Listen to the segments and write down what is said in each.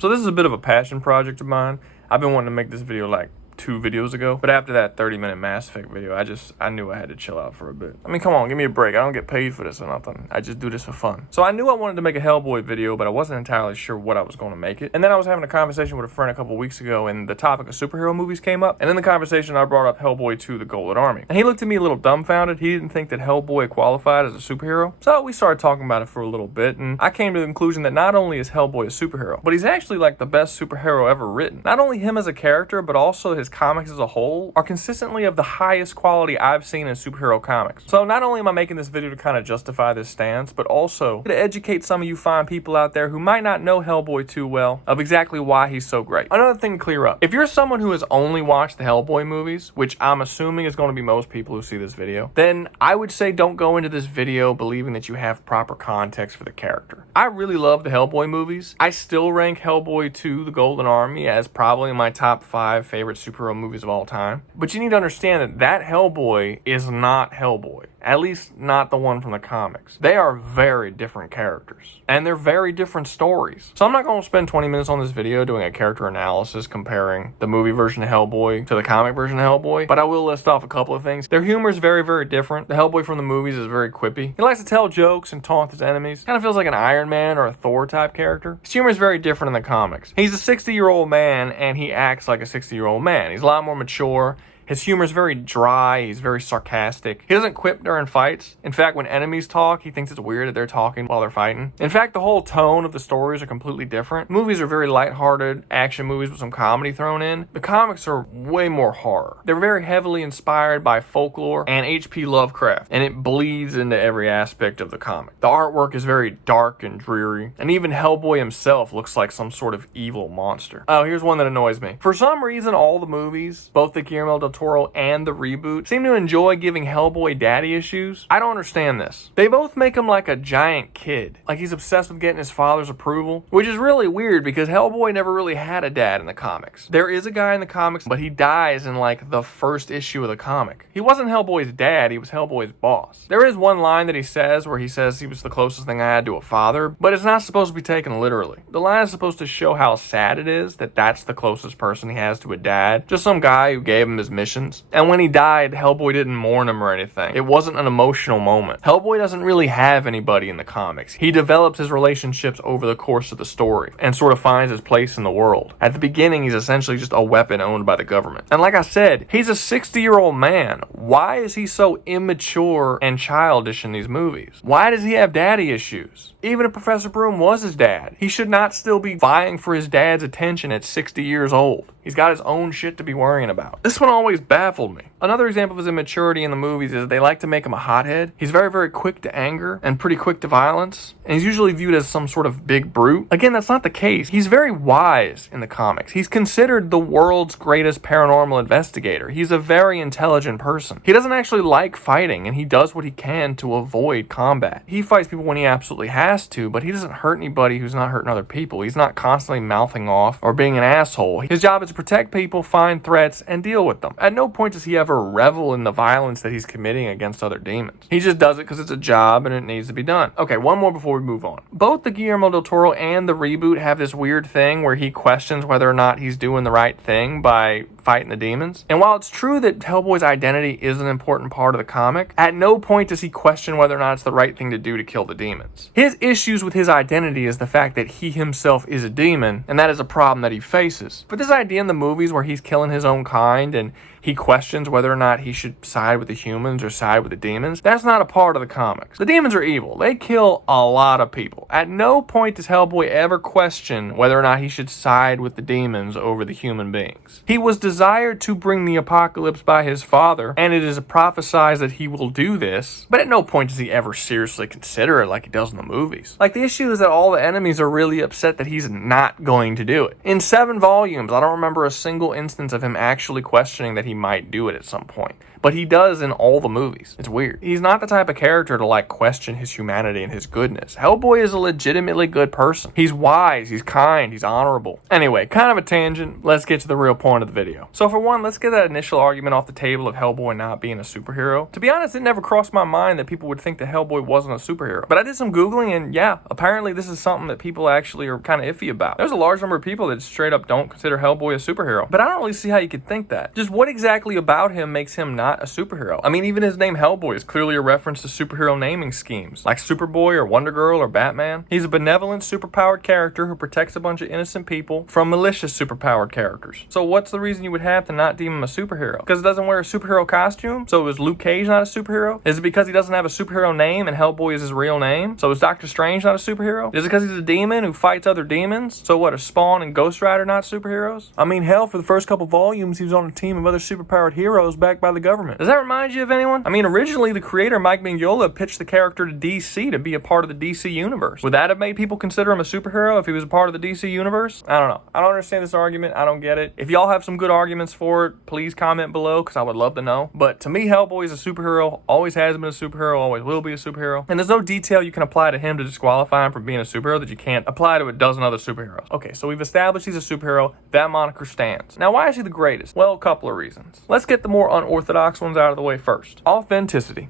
So this is a bit of a passion project of mine. I've been wanting to make this video like 2 videos ago, but after that 30-minute Mass Effect video, I knew I had to chill out for a bit. I mean, come on, give me a break. I don't get paid for this or nothing. I just do this for fun. So I knew I wanted to make a Hellboy video, but I wasn't entirely sure what I was going to make it. And then I was having a conversation with a friend a couple weeks ago, and the topic of superhero movies came up. And in the conversation, I brought up Hellboy 2: The Golden Army. And he looked at me a little dumbfounded. He didn't think that Hellboy qualified as a superhero. So we started talking about it for a little bit, and I came to the conclusion that not only is Hellboy a superhero, but he's actually like the best superhero ever written. Not only him as a character, but also his comics as a whole are consistently of the highest quality I've seen in superhero comics. So not only am I making this video to kind of justify this stance, but also to educate some of you fine people out there who might not know Hellboy too well of exactly why he's so great. Another thing to clear up, if you're someone who has only watched the Hellboy movies, which I'm assuming is going to be most people who see this video, then I would say don't go into this video believing that you have proper context for the character. I really love the Hellboy movies. I still rank Hellboy 2: The Golden Army as probably my top 5 favorite superhero movies of all time. But you need to understand that Hellboy is not Hellboy. At least not the one from the comics. They are very different characters. And they're very different stories. So I'm not going to spend 20 minutes on this video doing a character analysis comparing the movie version of Hellboy to the comic version of Hellboy. But I will list off a couple of things. Their humor is very, very different. The Hellboy from the movies is very quippy. He likes to tell jokes and taunt his enemies. Kind of feels like an Iron Man or a Thor type character. His humor is very different in the comics. He's a 60-year-old man and he acts like a 60-year-old man. He's a lot more mature. His humor is very dry, he's very sarcastic. He doesn't quip during fights. In fact, when enemies talk, he thinks it's weird that they're talking while they're fighting. In fact, the whole tone of the stories are completely different. Movies are very lighthearted action movies with some comedy thrown in. The comics are way more horror. They're very heavily inspired by folklore and H.P. Lovecraft, and it bleeds into every aspect of the comic. The artwork is very dark and dreary, and even Hellboy himself looks like some sort of evil monster. Oh, here's one that annoys me. For some reason, all the movies, both the Guillermo del Toro and the reboot, seem to enjoy giving Hellboy daddy issues. I don't understand this. They both make him like a giant kid, like he's obsessed with getting his father's approval, which is really weird because Hellboy never really had a dad in the comics. There is a guy in the comics, but he dies in like the first issue of the comic. He wasn't Hellboy's dad, he was Hellboy's boss. There is one line that he says where he says he was the closest thing I had to a father, but it's not supposed to be taken literally. The line is supposed to show how sad it is that that's the closest person he has to a dad, just some guy who gave him his missions. And when he died, Hellboy didn't mourn him or anything. It wasn't an emotional moment. Hellboy doesn't really have anybody in the comics. He develops his relationships over the course of the story and sort of finds his place in the world. At the beginning, he's essentially just a weapon owned by the government. And like I said, he's a 60-year-old man. Why is he so immature and childish in these movies? Why does he have daddy issues? Even if Professor Broom was his dad, he should not still be vying for his dad's attention at 60 years old. He's got his own shit to be worrying about. This one always baffled me. Another example of his immaturity in the movies is they like to make him a hothead. He's very, very quick to anger and pretty quick to violence. And he's usually viewed as some sort of big brute. Again, that's not the case. He's very wise in the comics. He's considered the world's greatest paranormal investigator. He's a very intelligent person. He doesn't actually like fighting, and he does what he can to avoid combat. He fights people when he absolutely has to, but he doesn't hurt anybody who's not hurting other people. He's not constantly mouthing off or being an asshole. His job is to protect people, find threats, and deal with them. At no point does he ever revel in the violence that he's committing against other demons. He just does it because it's a job and it needs to be done. Okay, one more before we move on. Both the Guillermo del Toro and the reboot have this weird thing where he questions whether or not he's doing the right thing by fighting the demons. And while it's true that Hellboy's identity is an important part of the comic, at no point does he question whether or not it's the right thing to do to kill the demons. His issues with his identity is the fact that he himself is a demon, and that is a problem that he faces. But this idea in the movies where he's killing his own kind and he questions whether or not he should side with the humans or side with the demons, that's not a part of the comics. The demons are evil. They kill a lot of people. At no point does Hellboy ever question whether or not he should side with the demons over the human beings. He was desired to bring the apocalypse by his father, and it is prophesied that he will do this, but at no point does he ever seriously consider it like he does in the movies. Like, the issue is that all the enemies are really upset that he's not going to do it. In 7 volumes, I don't remember a single instance of him actually questioning that he might do it at some point. but he does in all the movies. It's weird. He's not the type of character to like question his humanity and his goodness. Hellboy is a legitimately good person. He's wise, he's kind, he's honorable. Anyway, kind of a tangent. Let's get to the real point of the video. So for one, let's get that initial argument off the table of Hellboy not being a superhero. To be honest, it never crossed my mind that people would think that Hellboy wasn't a superhero. But I did some Googling and yeah, apparently this is something that people actually are kind of iffy about. There's a large number of people that straight up don't consider Hellboy a superhero. But I don't really see how you could think that. Just what exactly about him makes him not a superhero? I mean, even his name Hellboy is clearly a reference to superhero naming schemes, like Superboy or Wonder Girl or Batman. He's a benevolent, superpowered character who protects a bunch of innocent people from malicious superpowered characters. So what's the reason you would have to not deem him a superhero? Because he doesn't wear a superhero costume? So is Luke Cage not a superhero? Is it because he doesn't have a superhero name and Hellboy is his real name? So is Doctor Strange not a superhero? Is it because he's a demon who fights other demons? So what, are Spawn and Ghost Rider not superheroes? I mean, hell, for the first couple volumes, he was on a team of other superpowered heroes backed by the government. Does that remind you of anyone? I mean, originally the creator, Mike Mignola, pitched the character to DC to be a part of the DC universe. Would that have made people consider him a superhero if he was a part of the DC universe? I don't know. I don't understand this argument. I don't get it. If y'all have some good arguments for it, please comment below because I would love to know. But to me, Hellboy is a superhero, always has been a superhero, always will be a superhero. And there's no detail you can apply to him to disqualify him from being a superhero that you can't apply to a dozen other superheroes. Okay, so we've established he's a superhero. That moniker stands. Now, why is he the greatest? Well, a couple of reasons. Let's get the more unorthodox ones out of the way first. Authenticity.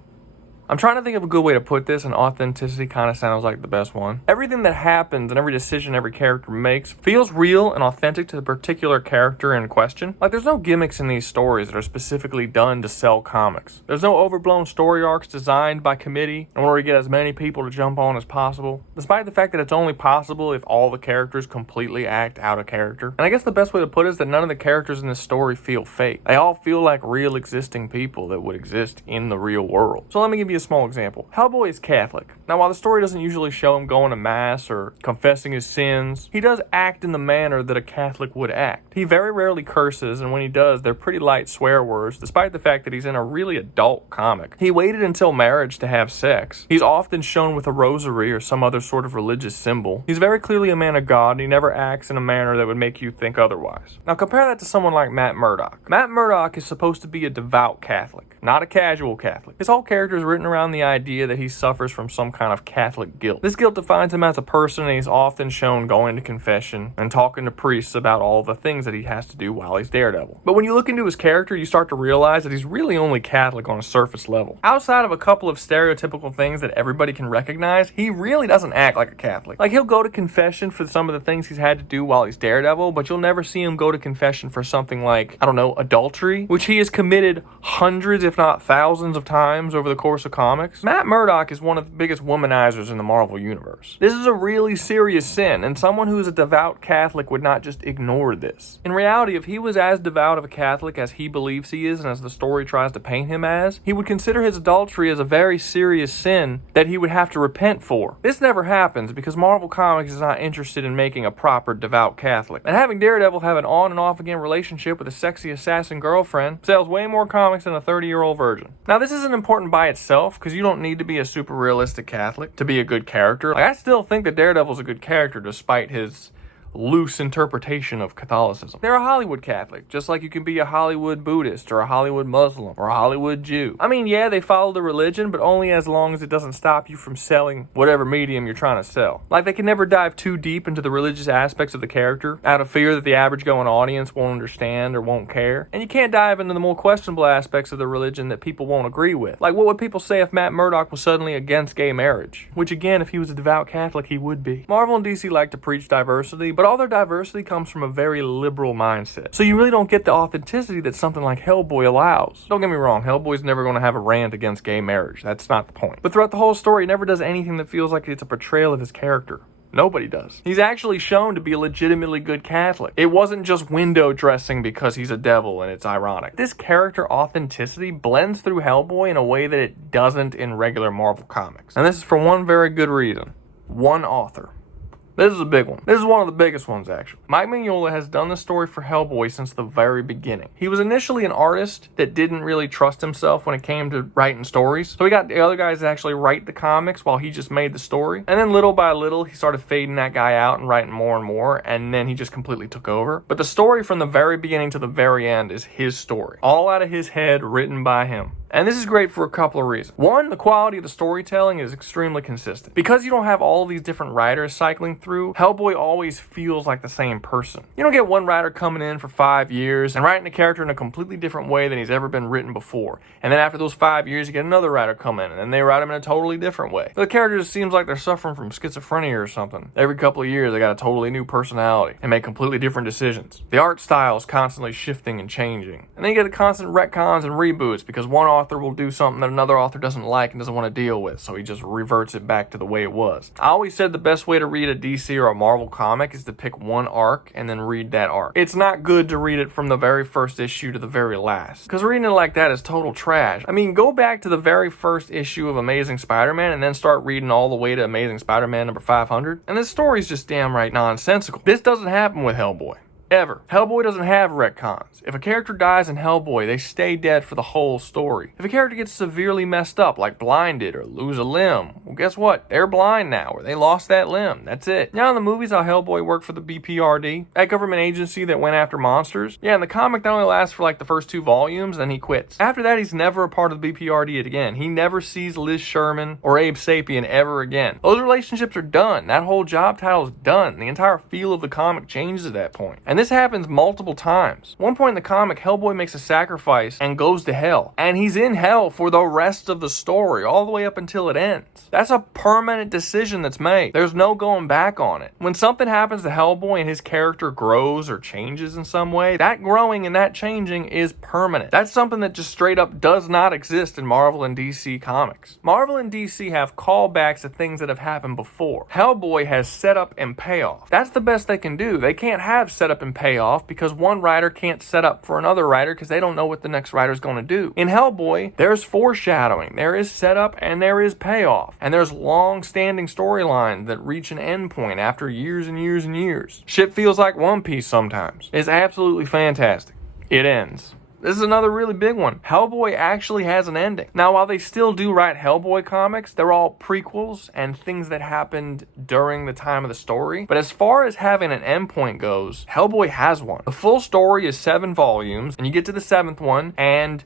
I'm trying to think of a good way to put this, and authenticity kind of sounds like the best one. Everything that happens and every decision every character makes feels real and authentic to the particular character in question. Like, there's no gimmicks in these stories that are specifically done to sell comics. There's no overblown story arcs designed by committee in order to get as many people to jump on as possible, despite the fact that it's only possible if all the characters completely act out of character. And I guess the best way to put it is that none of the characters in this story feel fake. They all feel like real existing people that would exist in the real world. So let me give you a small example. Hellboy is Catholic. Now, while the story doesn't usually show him going to mass or confessing his sins, he does act in the manner that a Catholic would act. He very rarely curses, and when he does, they're pretty light swear words, despite the fact that he's in a really adult comic. He waited until marriage to have sex. He's often shown with a rosary or some other sort of religious symbol. He's very clearly a man of God, and he never acts in a manner that would make you think otherwise. Now, compare that to someone like Matt Murdock. Matt Murdock is supposed to be a devout Catholic, not a casual Catholic. His whole character is written around the idea that he suffers from some kind of Catholic guilt. This guilt defines him as a person, and he's often shown going to confession and talking to priests about all the things that he has to do while he's Daredevil. But when you look into his character, you start to realize that he's really only Catholic on a surface level. Outside of a couple of stereotypical things that everybody can recognize, he really doesn't act like a Catholic. Like, he'll go to confession for some of the things he's had to do while he's Daredevil, but you'll never see him go to confession for something like, I don't know, adultery, which he has committed hundreds, if not thousands of times over the course of comics. Matt Murdock is one of the biggest womanizers in the Marvel Universe. This is a really serious sin, and someone who is a devout Catholic would not just ignore this. In reality, if he was as devout of a Catholic as he believes he is and as the story tries to paint him as, he would consider his adultery as a very serious sin that he would have to repent for. This never happens because Marvel Comics is not interested in making a proper devout Catholic. And having Daredevil have an on and off again relationship with a sexy assassin girlfriend sells way more comics than a 30-year-old virgin. Now, this isn't important by itself because you don't need to be a super realistic Catholic to be a good character. Like, I still think that Daredevil's a good character despite his loose interpretation of Catholicism. They're a Hollywood Catholic, just like you can be a Hollywood Buddhist or a Hollywood Muslim or a Hollywood Jew. I mean, yeah, they follow the religion, but only as long as it doesn't stop you from selling whatever medium you're trying to sell. Like, they can never dive too deep into the religious aspects of the character out of fear that the average going audience won't understand or won't care. And you can't dive into the more questionable aspects of the religion that people won't agree with. Like, what would people say if Matt Murdock was suddenly against gay marriage? Which, again, if he was a devout Catholic, he would be. Marvel and DC like to preach diversity, but all their diversity comes from a very liberal mindset. So you really don't get the authenticity that something like Hellboy allows. Don't get me wrong, Hellboy's never going to have a rant against gay marriage. That's not the point. But throughout the whole story, he never does anything that feels like it's a portrayal of his character. Nobody does. He's actually shown to be a legitimately good Catholic. It wasn't just window dressing because he's a devil and it's ironic. This character authenticity blends through Hellboy in a way that it doesn't in regular Marvel comics. And this is for one very good reason. One author. This is a big one. This is one of the biggest ones, actually. Mike Mignola has done the story for Hellboy since the very beginning. He was initially an artist that didn't really trust himself when it came to writing stories. So he got the other guys to actually write the comics while he just made the story. And then little by little, he started fading that guy out and writing more and more. And then he just completely took over. But the story from the very beginning to the very end is his story. All out of his head, written by him. And this is great for a couple of reasons. One, the quality of the storytelling is extremely consistent. Because you don't have all these different writers cycling through, Hellboy always feels like the same person. You don't get one writer coming in for 5 years and writing a character in a completely different way than he's ever been written before. And then after those 5 years, you get another writer come in and then they write him in a totally different way. The character just seems like they're suffering from schizophrenia or something. Every couple of years, they got a totally new personality and make completely different decisions. The art style is constantly shifting and changing. And then you get the constant retcons and reboots because one author will do something that another author doesn't like and doesn't want to deal with, so he just reverts it back to the way it was. I always said the best way to read a DC or a Marvel comic is to pick one arc and then read that arc. It's not good to read it from the very first issue to the very last, because reading it like that is total trash. I mean, go back to the very first issue of Amazing Spider-Man and then start reading all the way to Amazing Spider-Man number 500, and this story's just damn right nonsensical. This doesn't happen with Hellboy. Ever. Hellboy doesn't have retcons. If a character dies in Hellboy, they stay dead for the whole story. If a character gets severely messed up, like blinded or lose a limb, well, guess what? They're blind now, or they lost that limb. That's it. Now in the movies, how Hellboy worked for the BPRD, that government agency that went after monsters. Yeah, in the comic, that only lasts for like the first 2 volumes, then he quits. After that, he's never a part of the BPRD again. He never sees Liz Sherman or Abe Sapien ever again. Those relationships are done. That whole job title is done. The entire feel of the comic changes at that point. And this happens multiple times. One point in the comic, Hellboy makes a sacrifice and goes to hell. And he's in hell for the rest of the story, all the way up until it ends. That's a permanent decision that's made. There's no going back on it. When something happens to Hellboy and his character grows or changes in some way, that growing and that changing is permanent. That's something that just straight up does not exist in Marvel and DC comics. Marvel and DC have callbacks to things that have happened before. Hellboy has setup and payoff. That's the best they can do. They can't have setup and payoff because one writer can't set up for another writer because they don't know what the next writer is going to do. In Hellboy, there's foreshadowing, there is setup, and there is payoff. And there's long-standing storylines that reach an endpoint after years and years and years. Shit feels like One Piece sometimes. It's absolutely fantastic. It ends. This is another really big one. Hellboy actually has an ending. Now, while they still do write Hellboy comics, they're all prequels and things that happened during the time of the story. But as far as having an endpoint goes, Hellboy has one. The full story is 7 volumes, and you get to the 7th one, and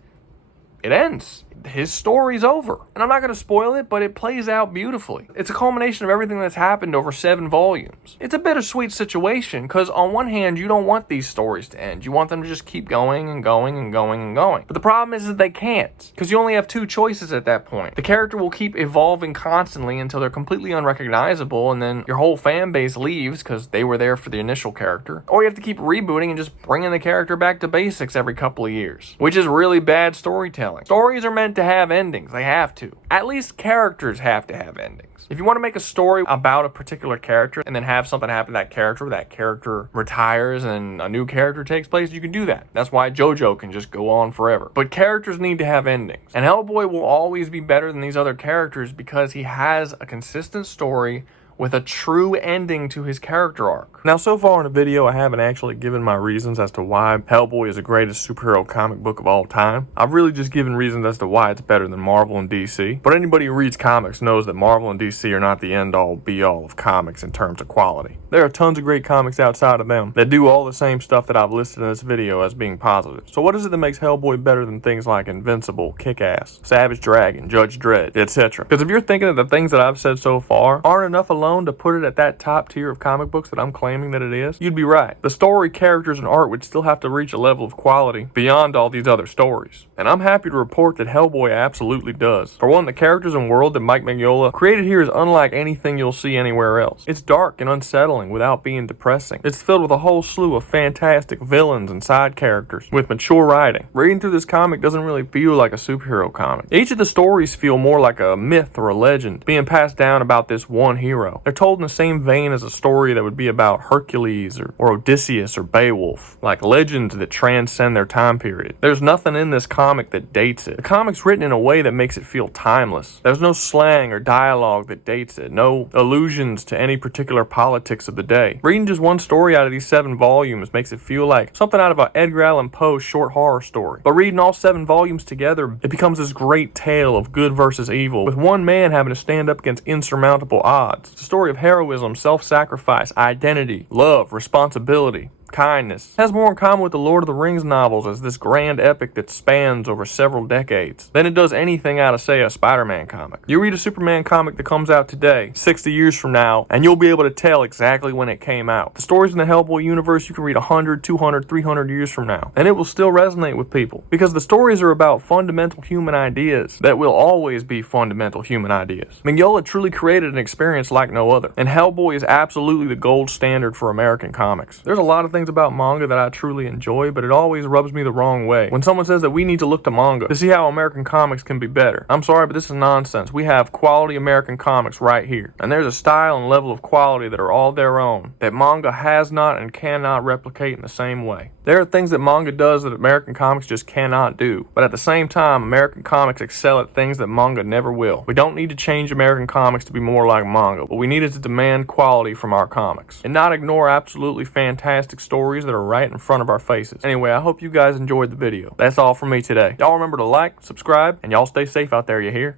it ends. His story's over. And I'm not going to spoil it, but it plays out beautifully. It's a culmination of everything that's happened over 7 volumes. It's a bittersweet situation, because on one hand, you don't want these stories to end. You want them to just keep going and going and going and going. But the problem is that they can't, because you only have 2 choices at that point. The character will keep evolving constantly until they're completely unrecognizable, and then your whole fan base leaves because they were there for the initial character. Or you have to keep rebooting and just bringing the character back to basics every couple of years, which is really bad storytelling. Stories are meant to have endings. They have to. At least characters have to have endings. If you want to make a story about a particular character and then have something happen to that character retires and a new character takes place, you can do that. That's why JoJo can just go on forever. But characters need to have endings. And Hellboy will always be better than these other characters because he has a consistent story with a true ending to his character arc. Now, so far in the video, I haven't actually given my reasons as to why Hellboy is the greatest superhero comic book of all time. I've really just given reasons as to why it's better than Marvel and DC. But anybody who reads comics knows that Marvel and DC are not the end-all, be-all of comics in terms of quality. There are tons of great comics outside of them that do all the same stuff that I've listed in this video as being positive. So what is it that makes Hellboy better than things like Invincible, Kick-Ass, Savage Dragon, Judge Dredd, etc.? Because if you're thinking that the things that I've said so far aren't enough alone to put it at that top tier of comic books that I'm claiming that it is, you'd be right. The story, characters, and art would still have to reach a level of quality beyond all these other stories. And I'm happy to report that Hellboy absolutely does. For one, the characters and world that Mike Mignola created here is unlike anything you'll see anywhere else. It's dark and unsettling without being depressing. It's filled with a whole slew of fantastic villains and side characters with mature writing. Reading through this comic doesn't really feel like a superhero comic. Each of the stories feel more like a myth or a legend being passed down about this one hero. hero. They're told in the same vein as a story that would be about Hercules or Odysseus or Beowulf, like legends that transcend their time period. There's nothing in this comic that dates it. The comic's written in a way that makes it feel timeless. There's no slang or dialogue that dates it, no allusions to any particular politics of the day. Reading just one story out of these 7 volumes makes it feel like something out of an Edgar Allan Poe short horror story. But reading all 7 volumes together, it becomes this great tale of good versus evil, with one man having to stand up against insurmountable odds. It's a story of heroism, self-sacrifice, identity, love, responsibility, kindness. It has more in common with the Lord of the Rings novels as this grand epic that spans over several decades than it does anything out of, say, a Spider-Man comic. You read a Superman comic that comes out today, 60 years from now, and you'll be able to tell exactly when it came out. The stories in the Hellboy universe you can read 100, 200, 300 years from now, and it will still resonate with people because the stories are about fundamental human ideas that will always be fundamental human ideas. Mignola truly created an experience like no other, and Hellboy is absolutely the gold standard for American comics. There's a lot of things about manga that I truly enjoy, but it always rubs me the wrong way when someone says that we need to look to manga to see how American comics can be better. I'm sorry, but this is nonsense. We have quality American comics right here, and there's a style and level of quality that are all their own that manga has not and cannot replicate in the same way. There are things that manga does that American comics just cannot do, but at the same time, American comics excel at things that manga never will. We don't need to change American comics to be more like manga, but we needed to demand quality from our comics and not ignore absolutely fantastic stories that are right in front of our faces. Anyway, I hope you guys enjoyed the video. That's all from me today. Y'all remember to like, subscribe, and y'all stay safe out there, you hear?